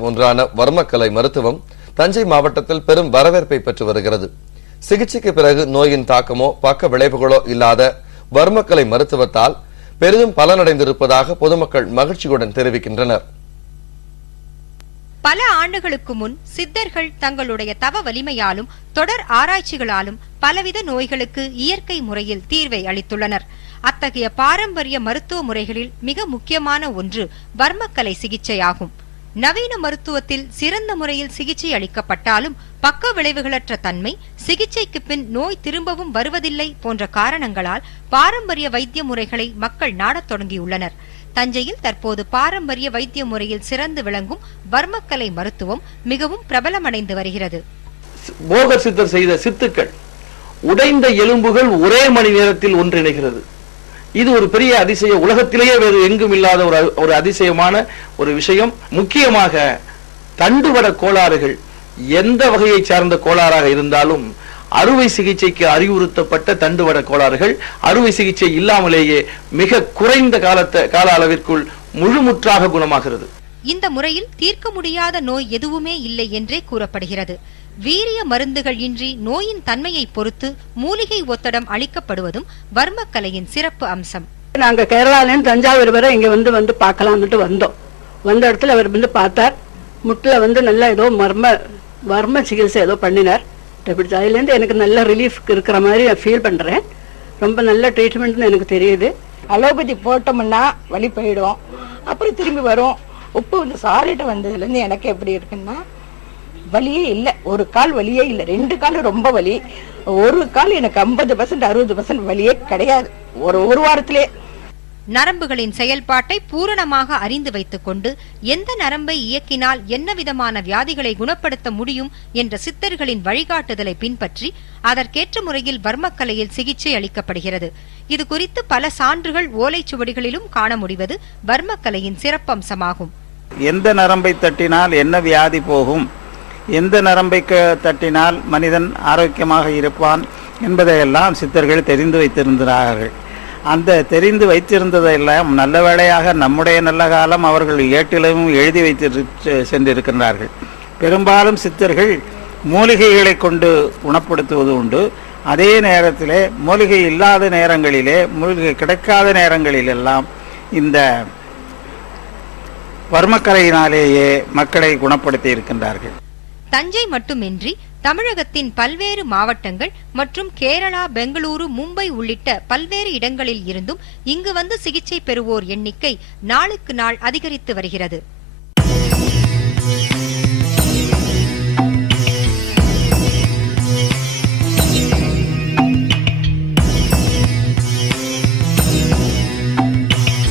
மருத்துவங்களில் ஒன்றான வர்மக்கலை மருத்துவம் தஞ்சை மாவட்டத்தில் பெரும் வரவேற்பை பெற்று வருகிறது. சிகிச்சைக்கு பிறகு நோயின் தாக்கமோ பக்க விளைவுகளோ இல்லாத வர்மக்கலை மருத்துவத்தால் பெரிதும் பலனடைந்திருப்பதாக பொதுமக்கள் மகிழ்ச்சியுடன் தெரிவிக்கின்றனர். பல ஆண்டுகளுக்கு முன் சித்தர்கள் தங்களுடைய தவ வலிமையாலும் தொடர் ஆராய்ச்சிகளாலும் பலவித நோய்களுக்கு இயற்கை முறையில் தீர்வை அளித்துள்ளனர். அத்தகைய பாரம்பரிய மருத்துவ முறைகளில் மிக முக்கியமான ஒன்று வர்மக்கலை சிகிச்சையாகும். நவீன மருத்துவத்தில் சிறந்த முறையில் சிகிச்சை அளிக்கப்பட்டாலும் பக்க விளைவுகளற்ற தன்மை, சிகிச்சைக்கு பின் நோய் திரும்பவும் வருவதில்லை போன்ற காரணங்களால் பாரம்பரிய வைத்திய முறைகளை மக்கள் நாடத் தொடங்கியுள்ளனர். தஞ்சையில் தற்போது பாரம்பரிய வைத்திய முறையில் சிறந்து விளங்கும் வர்மக்கலை மருத்துவம் மிகவும் பிரபலமடைந்து வருகிறது. போகர் சித்தர் செய்த சித்துக்கள், உடைந்த எலும்புகள் ஒரே மணி நேரத்தில் ஒன்றிணைகிறது. இது ஒரு பெரிய அதிசய, உலகத்திலேயே வேறு எங்கும் இல்லாத ஒரு அதிசயமான ஒரு விஷயம். முக்கியமாக தண்டுவட கோளாறுகள் எந்த வகையை சார்ந்த கோளாறாக இருந்தாலும் அறுவை சிகிச்சைக்கு அறிவுறுத்தப்பட்ட தண்டுவட கோளாறுகள் அறுவை சிகிச்சை இல்லாமலேயே மிக குறைந்த கால அளவிற்குள் முழுமுற்றாக குணமாகிறது. இந்த முறையில் தீர்க்க முடியாத நோய் எதுவுமே இல்லை என்றே கூறப்படுகிறது. வீரிய மருந்துகள் இன்றி நோயின் தன்மையை பொறுத்து மூலிகை ஒத்தடம் அளிக்கப்படுவதும் வர்மக்கலையின் சிறப்பு அம்சம். நாங்க கேரளாலேருந்து தஞ்சாவூர் வரை இங்க வந்து பார்க்கலாம்னு வந்தோம். வந்த இடத்துல அவர் பார்த்தார். முட்டில் நல்லா ஏதோ வர்ம சிகிச்சை ஏதோ பண்ணினார். அதுலேருந்து எனக்கு நல்ல ரிலீஃப் இருக்கிற மாதிரி ஃபீல் பண்றேன். ரொம்ப நல்ல ட்ரீட்மெண்ட்னு எனக்கு தெரியுது. அலோபதி போட்டோம்னா வலி போயிடும், அப்புறம் திரும்பி வரும். உப்பு சாரிட்ட வந்ததுலேருந்து எனக்கு எப்படி இருக்குன்னா வலியே இல்லை. ஒரு கால் வலியே இல்லை, 2 கால் ரொம்ப வலி. ஒரு கால் எனக்கு 50% 60% வலியே கிடையாது ஒரு வாரத்திலே. நரம்புகளின் செயல்பாட்டை பூரணமாக அறிந்து வைத்துக் கொண்டு எந்த நரம்பை இயக்கினால் என்ன விதமான வியாதிகளை குணப்படுத்த முடியும் என்ற சித்தர்களின் வழிகாட்டுதலை பின்பற்றி அதற்கேற்ற முறையில் வர்மக்கலையில் சிகிச்சை அளிக்கப்படுகிறது. இது குறித்து பல சான்றுகள் ஓலைச்சுவடிகளிலும் காண முடிவது வர்மக்கலையின் சிறப்பம்சமாகும். எந்த நரம்பை தட்டினால் என்ன வியாதி போகும், எந்த நரம்பை தட்டினால் மனிதன் ஆரோக்கியமாக இருப்பான் என்பதையெல்லாம் சித்தர்கள் தெரிந்து வைத்திருந்தார்கள். அந்த தெரிந்து வைத்திருந்ததெல்லாம் நல்ல வேளையாக நம்முடைய நல்ல காலம் அவர்கள் ஏட்டிலும் எழுதி வைத்து சென்றிருக்கிறார்கள். பெரும்பாலும் சித்தர்கள் மூலிகைகளை கொண்டு குணப்படுத்துவது உண்டு. அதே நேரத்திலே மூலிகை இல்லாத நேரங்களிலே, மூலிகை கிடைக்காத நேரங்களிலெல்லாம் இந்த வர்மக்கலையினாலேயே மக்களை குணப்படுத்தி இருக்கின்றார்கள். தஞ்சை மட்டுமின்றி தமிழகத்தின் பல்வேறு மாவட்டங்கள் மற்றும் கேரளா, பெங்களூரு, மும்பை உள்ளிட்ட பல்வேறு இடங்களில் இருந்தும் இங்கு வந்து சிகிச்சை பெறுவோர் எண்ணிக்கை நாளுக்கு நாள் அதிகரித்து வருகிறது.